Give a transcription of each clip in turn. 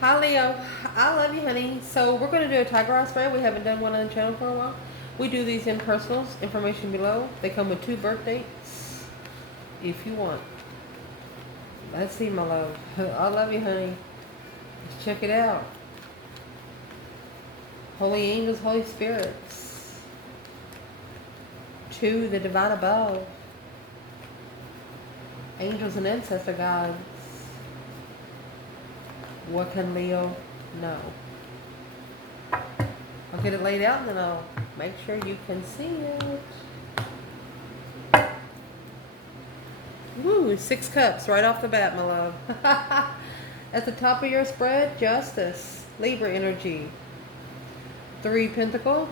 Hi Leo, I love you, honey. So we're going to do a tiger eye spread. We haven't done one on the channel for a while. We do these in personals. Information below. They come with 2 birth dates, if you want. Let's see, my love. I love you, honey. Let's check it out. Holy angels, Holy spirits. To the divine above. Angels and ancestor guides. What can Leo know? I'll get it laid out and then I'll make sure you can see it. Woo, 6 cups right off the bat, my love. At the top of your spread, justice, Libra energy. 3 pentacle,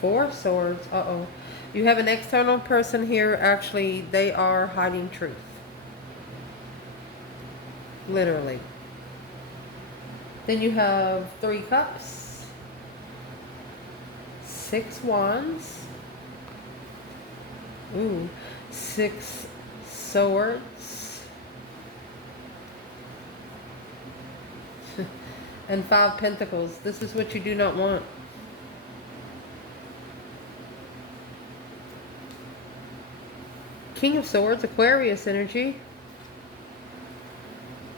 4 swords. Uh-oh. You have an external person here. Actually, they are hiding truth. Literally. Then you have 3 cups, 6 wands, ooh, 6 swords, and 5 pentacles. This is what you do not want. King of Swords, Aquarius energy.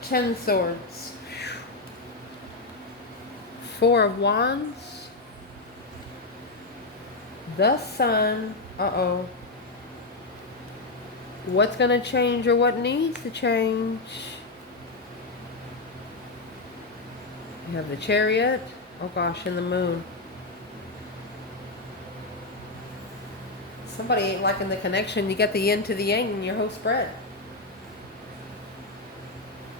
10 swords. 4 of wands. The sun. Uh-oh. What's going to change or what needs to change? You have the Chariot. Oh gosh, and the moon. Somebody ain't liking the connection. You got the yin to the yang in your whole spread.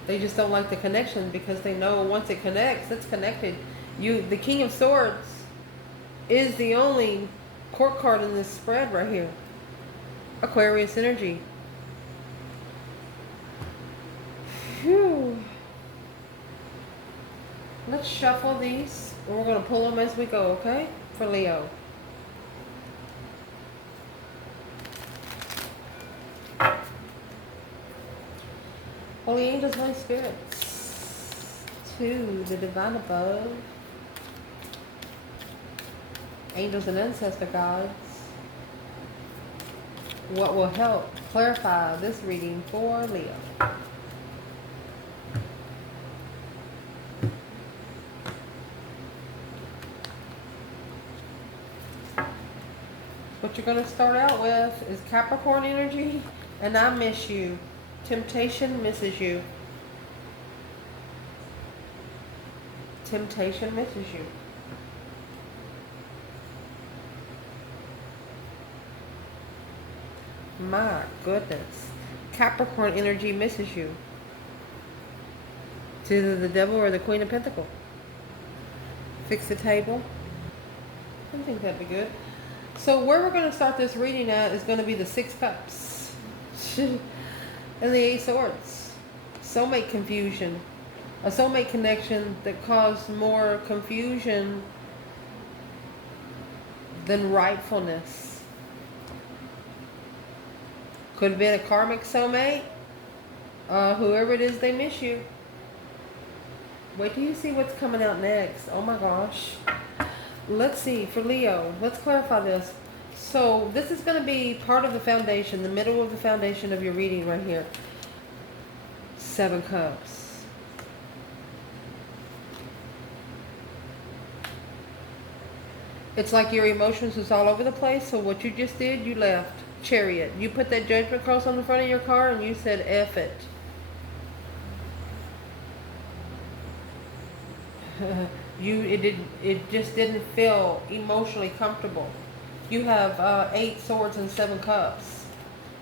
They just don't like the connection because they know once it connects, it's connected. The King of Swords is the only court card in this spread right here. Aquarius energy. Phew. Let's shuffle these. And we're going to pull them as we go, okay? For Leo. Holy angels, Holy spirits, to the divine above, angels and ancestor gods, what will help clarify this reading for Leo? What you're going to start out with is Capricorn energy, and I miss you. Temptation misses you. Temptation misses you. My goodness. Capricorn energy misses you. It's either the devil or the Queen of Pentacles. Fix the table. I think that'd be good. So where we're going to start this reading at is going to be the 6 cups. And the 8 swords. Soulmate confusion. A soulmate connection that caused more confusion than rightfulness. Could have been a karmic soulmate. Whoever it is, they miss you. Wait till you see what's coming out next. Oh my gosh. Let's see, for Leo, let's clarify this. So this is going to be part of the foundation, the middle of the foundation of your reading right here. 7 cups. It's like your emotions is all over the place. So what you just did, you left. Chariot. You put that judgment cross on the front of your car and you said, F it. It just didn't feel emotionally comfortable. You have 8 swords and 7 cups.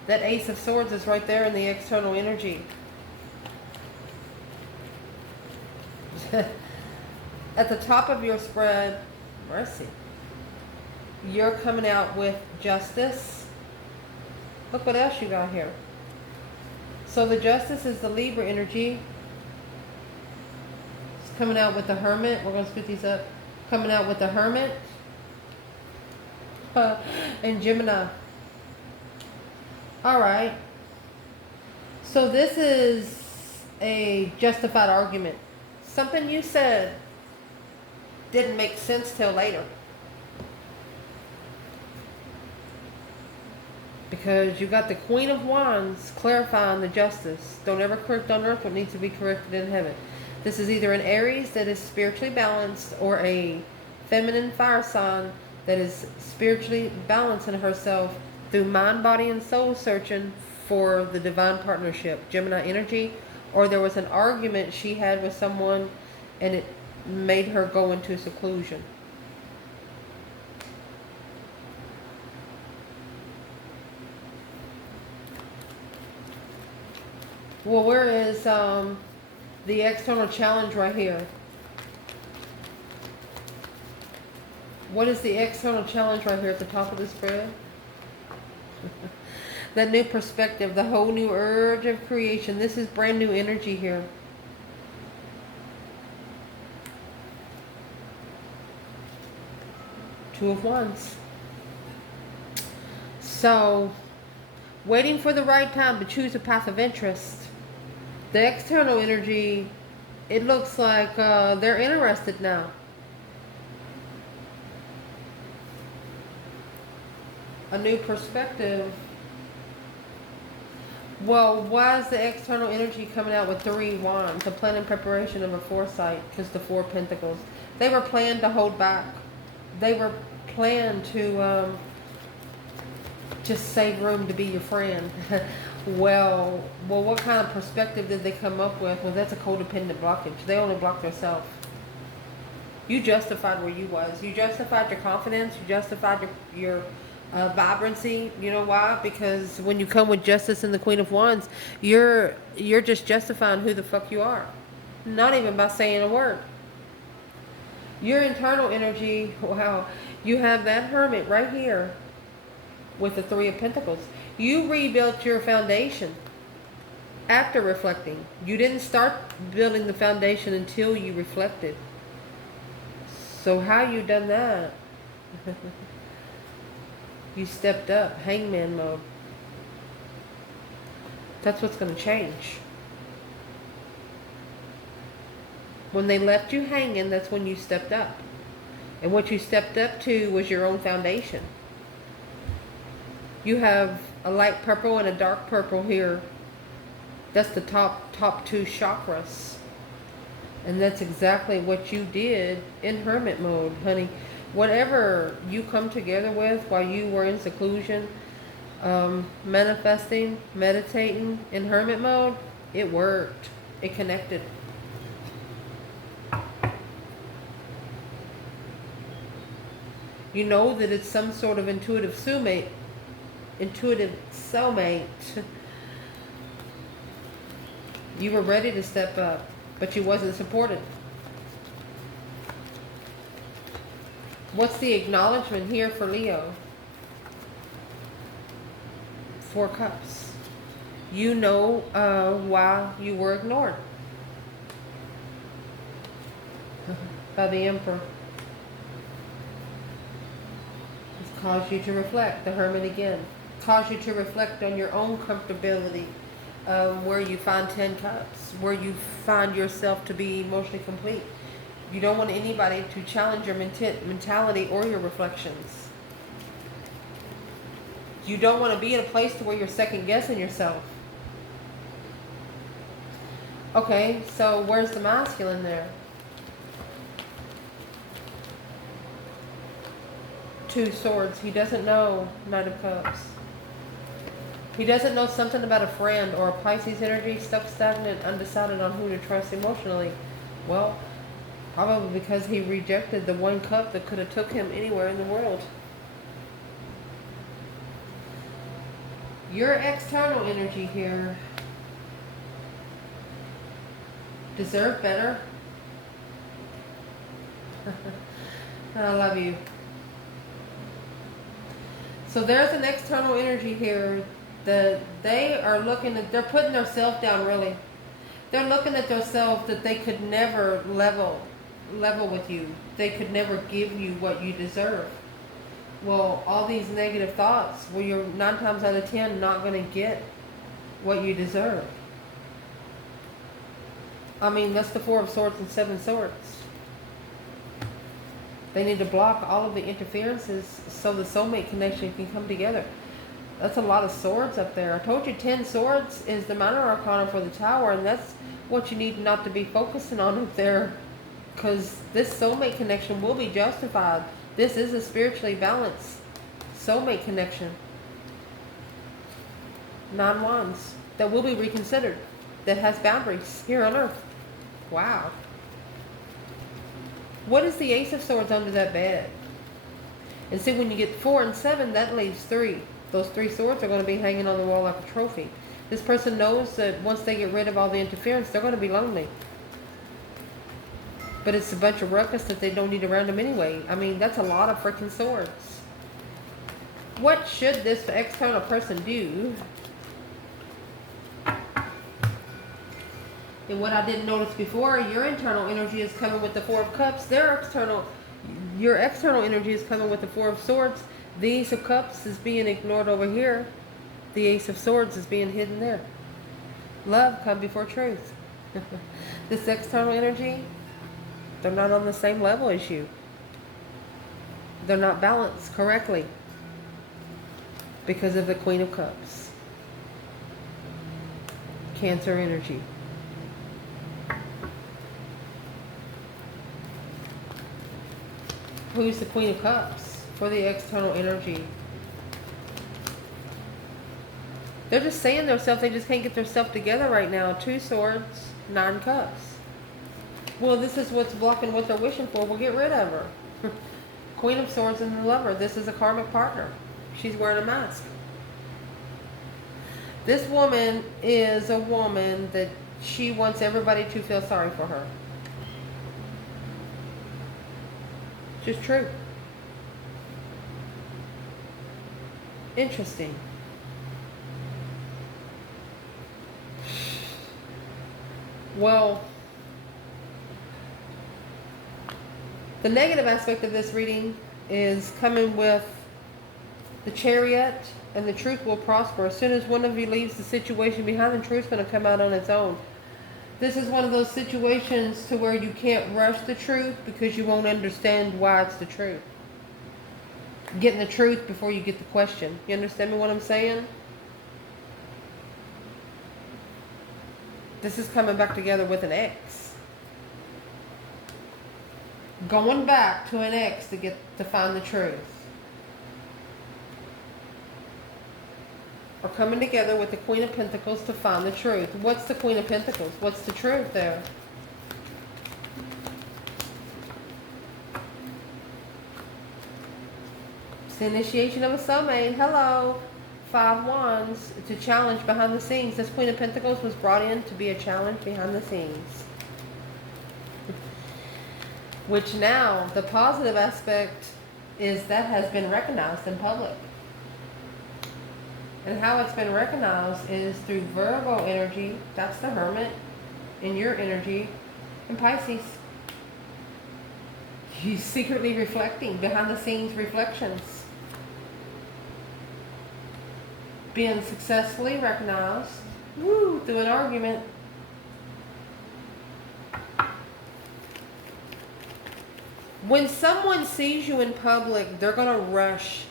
That Ace of Swords is right there in the external energy. At the top of your spread, mercy, you're coming out with justice. Look what else you got here. So the justice is the Libra energy. It's coming out with the Hermit. We're going to split these up. Coming out with the Hermit. And Gemini. Alright. So this is a justified argument. Something you said didn't make sense till later. Because you got the Queen of Wands clarifying the justice. Don't ever correct on earth what needs to be corrected in heaven. This is either an Aries that is spiritually balanced or a feminine fire sign that is spiritually balancing herself through mind, body, and soul searching for the divine partnership. Gemini energy. Or there was an argument she had with someone and it made her go into seclusion. Well, where is the external challenge right here? What is the external challenge right here at the top of the spread? That new perspective, the whole new urge of creation. This is brand new energy here. Two of Wands. So, waiting for the right time to choose a path of interest. The external energy, it looks like they're interested now. A new perspective. Well, why is the external energy coming out with 3 wands? A plan and preparation of a foresight, because the 4 pentacles. They were planned to hold back. They were planned to just save room to be your friend. Well, what kind of perspective did they come up with? Well, that's a codependent blockage. They only block themselves. You justified where you was. You justified your confidence. You justified your vibrancy. You know why? Because when you come with Justice and the Queen of Wands, you're just justifying who the fuck you are. Not even by saying a word. Your internal energy, wow. You have that Hermit right here with the 3 of Pentacles. You rebuilt your foundation after reflecting. You didn't start building the foundation until you reflected. So how you done that? You stepped up, hangman mode. That's what's going to change. When they left you hanging, that's when you stepped up. And what you stepped up to was your own foundation. You have a light purple and a dark purple here. That's the top 2 chakras. And that's exactly what you did in hermit mode, honey. Whatever you come together with while you were in seclusion, manifesting, meditating in hermit mode, it worked. It connected. You know that it's some sort of intuitive soulmate. You were ready to step up, but you wasn't supported. What's the acknowledgement here for Leo? 4 cups. You know why you were ignored by the Emperor. It's caused you to reflect. The Hermit again. Cause you to reflect on your own comfortability, where you find 10 cups, where you find yourself to be emotionally complete. You don't want anybody to challenge your mentality or your reflections. You don't want to be in a place to where you're second guessing yourself. Okay, so where's the masculine there? 2 swords. He doesn't know Knight of Cups. He doesn't know something about a friend or a Pisces energy, stuck stagnant, undecided on who to trust emotionally. Well, probably because he rejected the 1 cup that could have took him anywhere in the world. Your external energy here deserve better. I love you. So there's an external energy here that they are looking at, they're putting themselves down really. They're looking at themselves that they could never level with you. They could never give you what you deserve. Well, all these negative thoughts, well, you're 9 times out of 10 not going to get what you deserve. I mean, that's the Four of Swords and Seven Swords. They need to block all of the interferences so the soulmate connection can come together. That's a lot of swords up there. I told you 10 swords is the minor arcana for the tower, and that's what you need not to be focusing on up there, because this soulmate connection will be justified. This is a spiritually balanced soulmate connection. 9 wands that will be reconsidered, that has boundaries here on earth. Wow. What is the Ace of Swords under that bed? And see, when you get 4 and 7, that leaves 3. Those 3 swords are going to be hanging on the wall like a trophy. This person knows that once they get rid of all the interference, they're going to be lonely. But it's a bunch of ruckus that they don't need around them anyway. I mean, that's a lot of freaking swords. What should this external person do? And what I didn't notice before, your internal energy is coming with the Four of Cups. Your external energy is coming with the Four of Swords. The Ace of Cups is being ignored over here. The Ace of Swords is being hidden there. Love come before truth. This external energy, they're not on the same level as you. They're not balanced correctly because of the Queen of Cups. Cancer energy. Who's the Queen of Cups for the external energy? They're just saying themselves, they just can't get themselves together right now. 2 swords, 9 cups. Well, this is what's blocking what they're wishing for. We'll get rid of her. Queen of Swords and the Lover. This is a karmic partner. She's wearing a mask. This woman is a woman that she wants everybody to feel sorry for her. Just true. Interesting. Well, the negative aspect of this reading is coming with the Chariot, and the truth will prosper. As soon as one of you leaves the situation behind, the truth's going to come out on its own. This is one of those situations to where you can't rush the truth because you won't understand why it's the truth. Getting the truth before you get the question. You understand me what I'm saying? This is coming back together with an ex. Going back to an ex to find the truth. Or coming together with the Queen of Pentacles to find the truth. What's the Queen of Pentacles? What's the truth there? It's the initiation of a soulmate. Hello. 5 wands. It's a challenge behind the scenes. This Queen of Pentacles was brought in to be a challenge behind the scenes. Which now, the positive aspect is that has been recognized in public. And how it's been recognized is through Virgo energy, that's the Hermit, in your energy, and Pisces. He's secretly reflecting, behind the scenes reflections. Being successfully recognized, through an argument. When someone sees you in public, they're going to rush.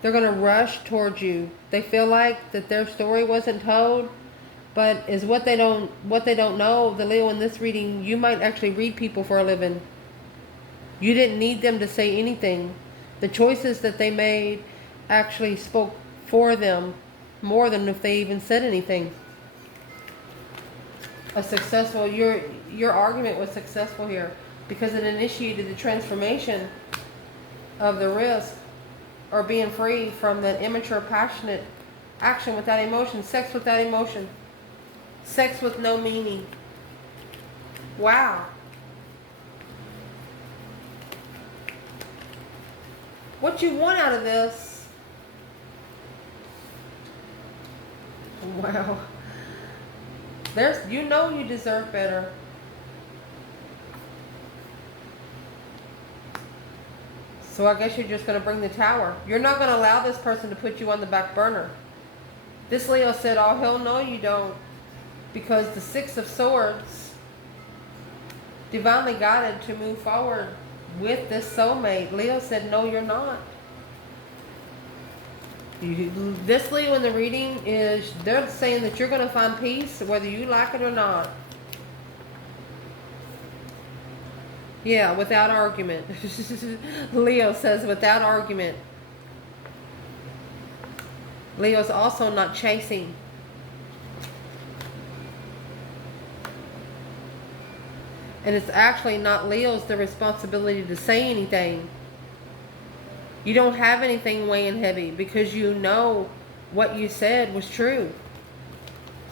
They're going to rush towards you. They feel like that their story wasn't told, but is what they don't know. The Leo in this reading, you might actually read people for a living. You didn't need them to say anything. The choices that they made actually spoke for them more than if they even said anything. Your argument was successful here because it initiated the transformation of the risk or being free from that immature, passionate action without emotion, sex without emotion, sex with no meaning. Wow. What you want out of this? Wow. You know you deserve better. So I guess you're just going to bring the Tower. You're not going to allow this person to put you on the back burner. This Leo said, oh, hell no, you don't. Because the 6 of Swords divinely guided to move forward with this soulmate. Leo said, no, you're not. This Leo in the reading is, they're saying that you're going to find peace whether you like it or not. Yeah, without argument. Leo says without argument. Leo's also not chasing. And it's actually not Leo's the responsibility to say anything. You don't have anything weighing heavy because you know what you said was true.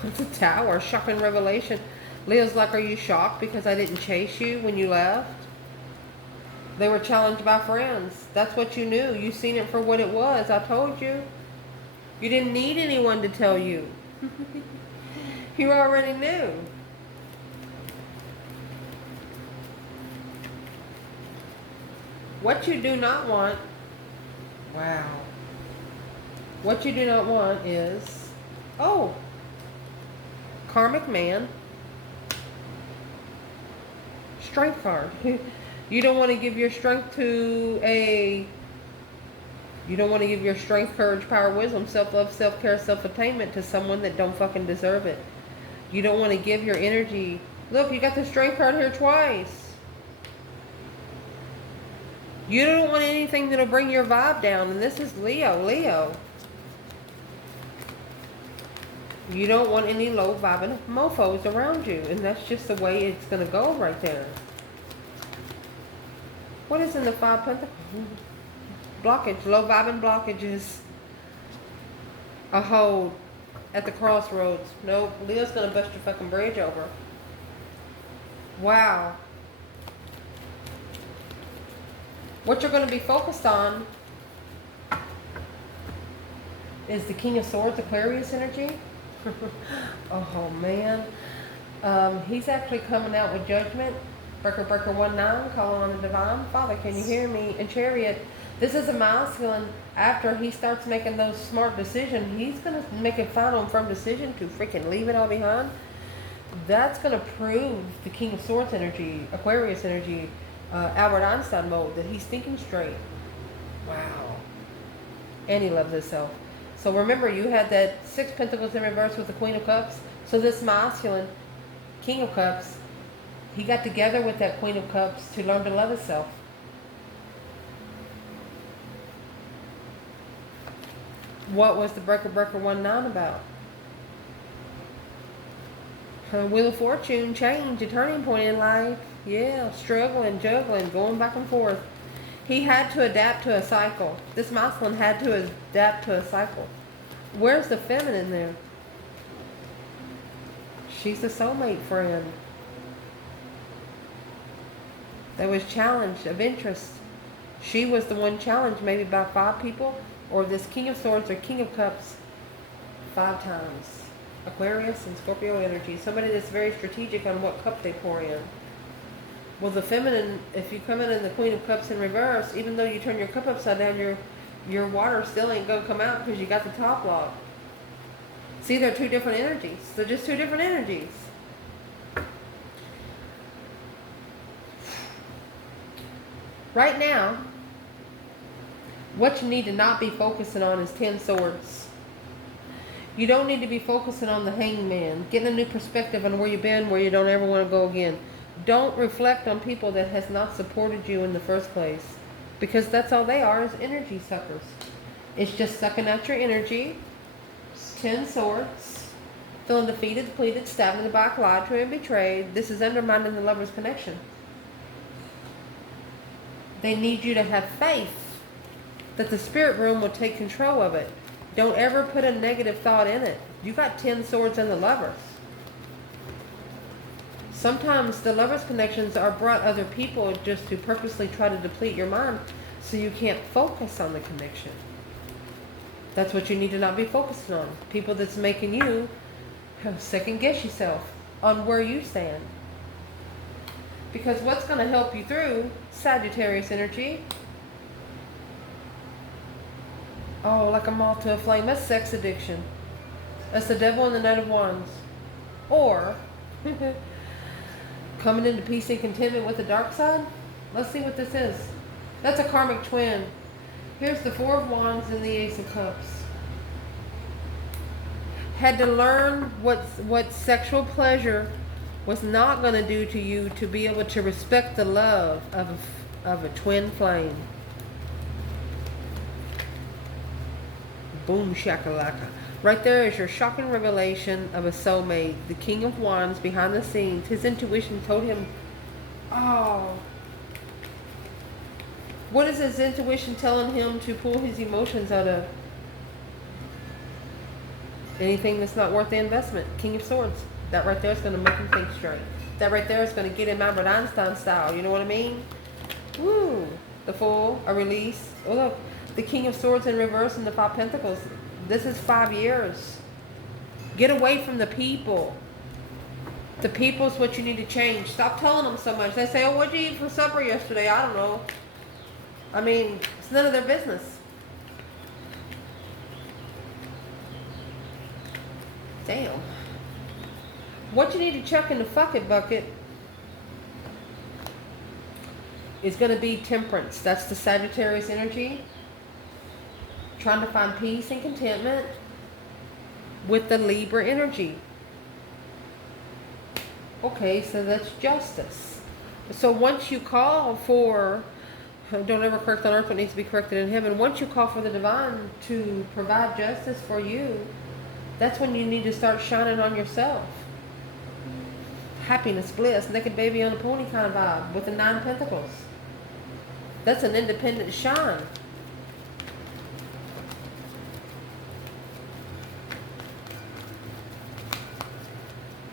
It's a Tower, shocking revelation. Leo's like, are you shocked because I didn't chase you when you left? They were challenged by friends. That's what you knew. You seen it for what it was. I told you. You didn't need anyone to tell you. You already knew. What you do not want, wow. What you do not want is, oh, karmic man, strength card. You don't want to give your strength to a, you don't want to give your strength, courage, power, wisdom, self-love, self-care, self-attainment to someone that don't fucking deserve it. You don't want to give your energy. Look, you got the strength card here twice. You don't want anything that'll bring your vibe down. And this is Leo. Leo. You don't want any low vibing mofos around you. And that's just the way it's going to go right there. What is in the Five Pentacles? Blockage. Low vibing blockages. A hold at the crossroads. Nope. Leo's going to bust your fucking bridge over. Wow. What you're going to be focused on is the King of Swords, Aquarius energy. Oh, man. He's actually coming out with judgment. Breaker, breaker, 1-9, calling on the divine. Father, can you hear me? And Chariot. This is a masculine. After he starts making those smart decisions, he's going to make a final and firm decision to freaking leave it all behind. That's going to prove the King of Swords energy, Aquarius energy, Albert Einstein mode, that he's thinking straight. Wow. And he loves himself. So remember, you had that 6 Pentacles in reverse with the Queen of Cups. So this masculine, King of Cups, he got together with that Queen of Cups to learn to love himself. What was the Breaker, breaker, 1-9 about? Wheel of Fortune, change, a turning point in life. Yeah, struggling, juggling, going back and forth. He had to adapt to a cycle. This masculine had to adapt to a cycle. Where's the feminine there? She's the soulmate friend. That was challenged of interest. She was the one challenged maybe by 5 people, or this King of Swords or King of Cups 5 times. Aquarius and Scorpio energy. Somebody that's very strategic on what cup they pour in. Well, the feminine, if you come in the Queen of Cups in reverse, even though you turn your cup upside down, your water still ain't going to come out because you got the top lock. See, they're 2 different energies. They're just 2 different energies. Right now, what you need to not be focusing on is 10 Swords. You don't need to be focusing on the Hangman. Getting a new perspective on where you've been, where you don't ever want to go again. Don't reflect on people that has not supported you in the first place. Because that's all they are, is energy suckers. It's just sucking out your energy. 10 Swords. Feeling defeated, depleted, stabbed in the back, lied to and betrayed. This is undermining the lover's connection. They need you to have faith that the spirit room will take control of it. Don't ever put a negative thought in it. You got 10 Swords in the lovers. Sometimes the lovers' connections are brought other people just to purposely try to deplete your mind so you can't focus on the connection. That's what you need to not be focusing on. People that's making you second guess yourself on where you stand. Because what's going to help you through Sagittarius energy? Oh, like a moth to a flame. That's sex addiction. That's the devil and the Knight of Wands. Or Coming into peace and contentment with the dark side. Let's see what this is. That's a karmic twin. Here's the Four of Wands and the Ace of Cups. Had to learn what sexual pleasure was not going to do to you to be able to respect the love of a twin flame. Boom shakalaka. Right there is your shocking revelation of a soulmate. The King of Wands behind the scenes. His intuition told him, oh. What is his intuition telling him to pull his emotions out of? Anything that's not worth the investment. King of Swords. That right there is going to make him think straight. That right there is going to get him Albert Einstein style. You know what I mean? Woo. The Fool. A release. Oh look. The King of Swords in reverse and the Five Pentacles. This is 5 years. Get away from the people. The people's what you need to change. Stop telling them so much. They say, oh, what'd you eat for supper yesterday? I don't know. I mean, it's none of their business. Damn. What you need to chuck in the fuck it bucket is going to be temperance. That's the Sagittarius energy. Trying to find peace and contentment with the Libra energy. Okay, so that's justice. So once you call for, don't ever correct on earth what needs to be corrected in heaven. Once you call for the divine to provide justice for you, that's when you need to start shining on yourself. Happiness, bliss, naked baby on a pony kind of vibe with the 9 Pentacles. That's an independent shine.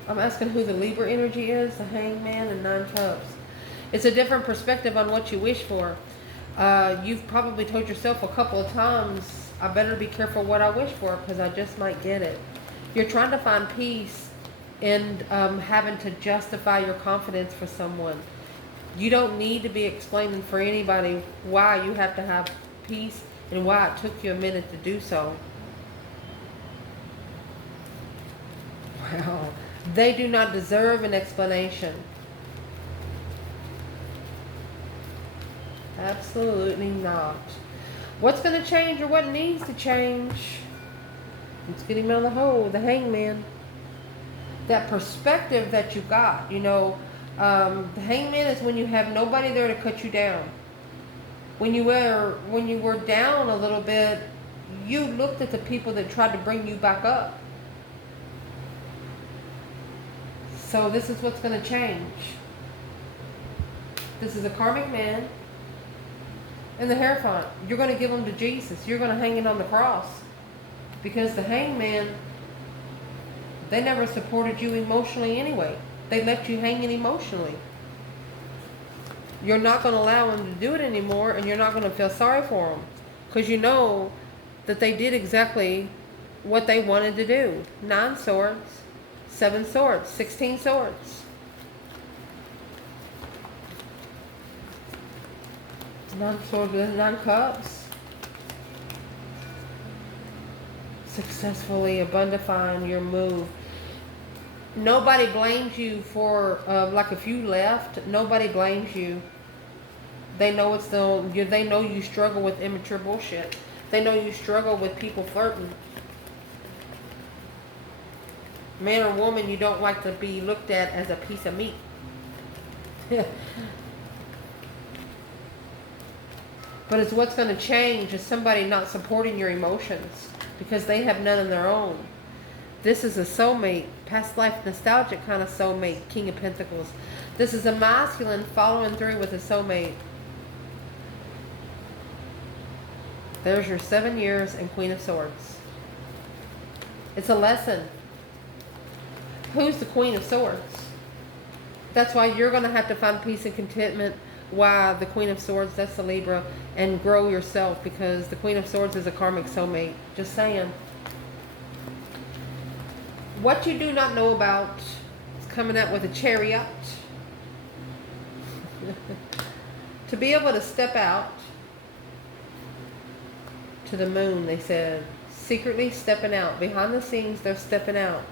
I'm asking who the Libra energy is, the Hangman and 9 Cups. It's a different perspective on what you wish for. You've probably told yourself a couple of times, I better be careful what I wish for because I just might get it. You're trying to find peace in having to justify your confidence for someone. You don't need to be explaining for anybody why you have to have peace and why it took you a minute to do so. Wow. They do not deserve an explanation. Absolutely not. What's going to change or what needs to change? Let's get him out of the hole. The Hangman. That perspective that you got. You know, the Hangman is when you have nobody there to cut you down. When you were down a little bit, you looked at the people that tried to bring you back up. So this is what's going to change. This is a karmic man. And the Hierophant. You're going to give them to Jesus. You're going to hang it on the cross. Because the Hangman, they never supported you emotionally anyway. They left you hanging emotionally. You're not going to allow them to do it anymore, and you're not going to feel sorry for them. Because you know that they did exactly what they wanted to do. 9 swords. 7 swords, 16 swords. 9 swords with 9 cups. Successfully abundifying your move. Nobody blames you for, like if you left, nobody blames you. They know it's they know you struggle with immature bullshit. They know you struggle with people flirting. Man or woman, you don't like to be looked at as a piece of meat. But it's what's going to change is somebody not supporting your emotions because they have none of their own. This is a soulmate, past life nostalgic kind of soulmate, King of Pentacles. This is a masculine following through with a soulmate. There's your 7 years and Queen of Swords. It's a lesson. Who's the Queen of Swords? That's why you're going to have to find peace and contentment. Why the Queen of Swords, that's the Libra, and grow yourself because the Queen of Swords is a karmic soulmate. Just saying. What you do not know about is coming out with a Chariot. To be able to step out to the moon, they said. Secretly stepping out. Behind the scenes, they're stepping out.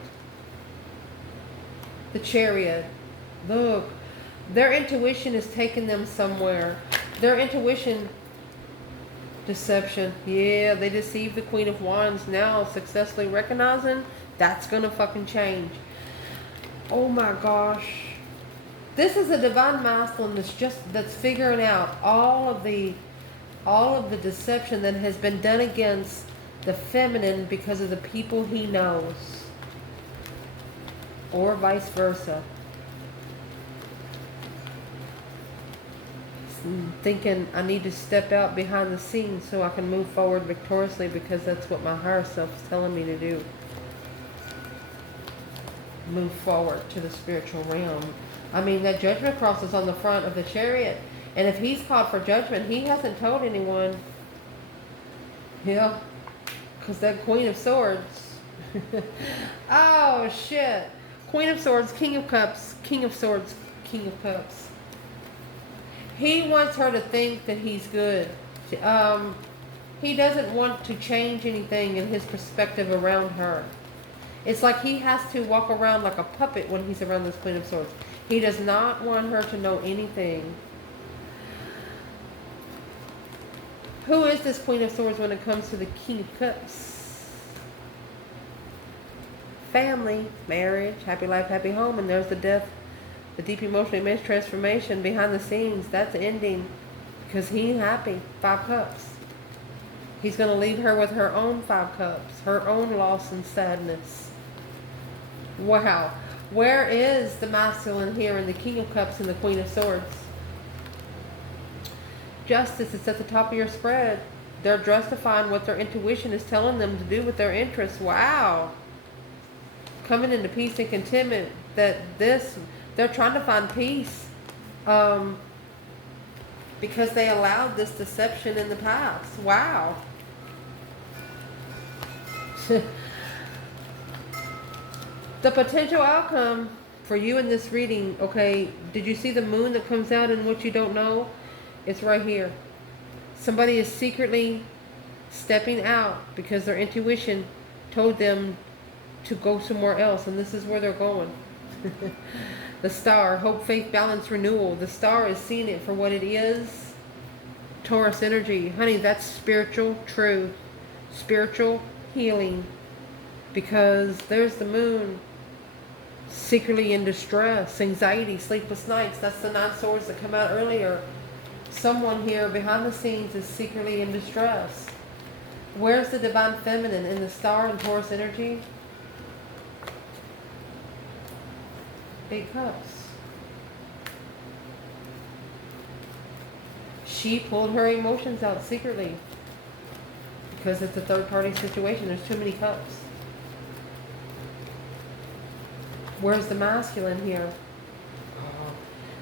The Chariot. Look. Their intuition is taking them somewhere. Their intuition, deception. Yeah, they deceived the Queen of Wands. Now successfully recognizing that's gonna fucking change. Oh my gosh. This is a divine masculine that's figuring out all of the deception that has been done against the feminine because of the people he knows. Or vice versa. Thinking I need to step out behind the scenes so I can move forward victoriously because that's what my higher self is telling me to do. Move forward to the spiritual realm. I mean, that judgment cross is on the front of the chariot. And if he's called for judgment, he hasn't told anyone. Yeah. Because that Queen of Swords. Oh, shit. Queen of Swords, King of Cups, King of Swords, King of Cups. He wants her to think that he's good. He doesn't want to change anything in his perspective around her. It's like he has to walk around like a puppet when he's around this Queen of Swords. He does not want her to know anything. Who is this Queen of Swords when it comes to the King of Cups? Family, marriage, happy life, happy home, and there's the death. The deep emotional immense transformation behind the scenes, that's ending because he ain't happy. 5 cups. He's going to leave her with her own 5 cups, her own loss and sadness. Wow. Where is the masculine here in the King of Cups and the Queen of Swords? Justice is at the top of your spread. They're justifying what their intuition is telling them to do with their interests. Wow. Coming into peace and contentment. They're trying to find peace because they allowed this deception in the past. Wow. The potential outcome for you in this reading, okay, did you see the moon that comes out in what you don't know? It's right here. Somebody is secretly stepping out because their intuition told them to go somewhere else, and this is where they're going. The star, hope, faith, balance, renewal. The star is seeing it for what it is. Taurus energy. Honey, that's spiritual truth. Spiritual healing. Because there's the moon. Secretly in distress. Anxiety, sleepless nights. That's the 9 swords that come out earlier. Someone here behind the scenes is secretly in distress. Where's the divine feminine in the star and Taurus energy? 8 cups. She pulled her emotions out secretly because it's a third party situation. There's too many cups. Where's the masculine here?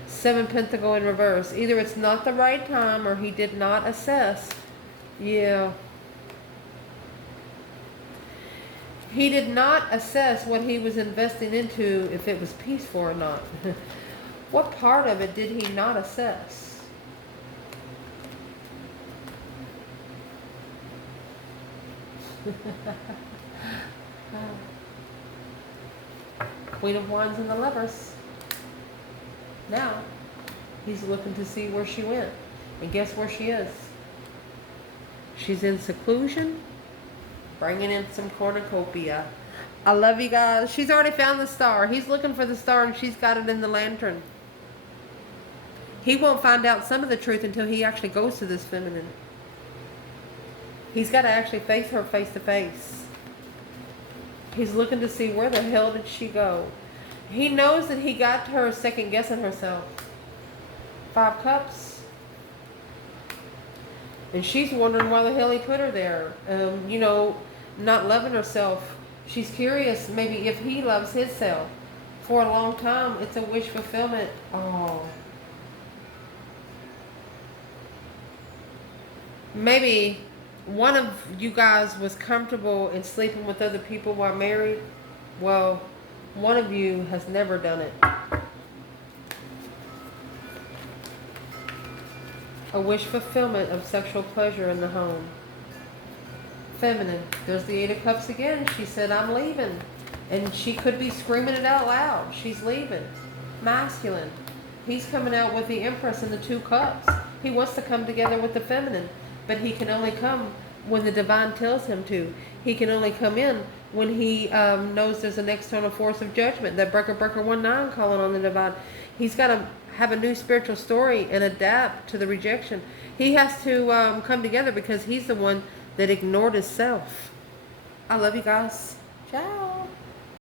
7 pentacle in reverse. Either it's not the right time or he did not assess. Yeah. He did not assess what he was investing into, if it was peaceful or not. What part of it did he not assess? Queen of Wands and the Lovers. Now, he's looking to see where she went. And guess where she is? She's in seclusion. Bringing in some cornucopia. I love you guys. She's already found the star. He's looking for the star and she's got it in the lantern. He won't find out some of the truth until he actually goes to this feminine. He's got to actually face her face to face. He's looking to see where the hell did she go. He knows that he got her second guessing herself. 5 cups. And she's wondering why the hell he put her there. You know, not loving herself. She's curious maybe if he loves himself. For a long time, it's a wish fulfillment. Oh. Maybe one of you guys was comfortable in sleeping with other people while married. Well, one of you has never done it. A wish fulfillment of sexual pleasure in the home. Feminine. There's the 8 of Cups again. She said, I'm leaving. And she could be screaming it out loud. She's leaving. Masculine. He's coming out with the Empress and the Two Cups. He wants to come together with the feminine, but he can only come when the divine tells him to. He can only come in when he knows there's an external force of judgment. That breaker 19 calling on the divine. He's got to have a new spiritual story and adapt to the rejection. He has to come together because he's the one that ignored himself. I love you guys. Ciao.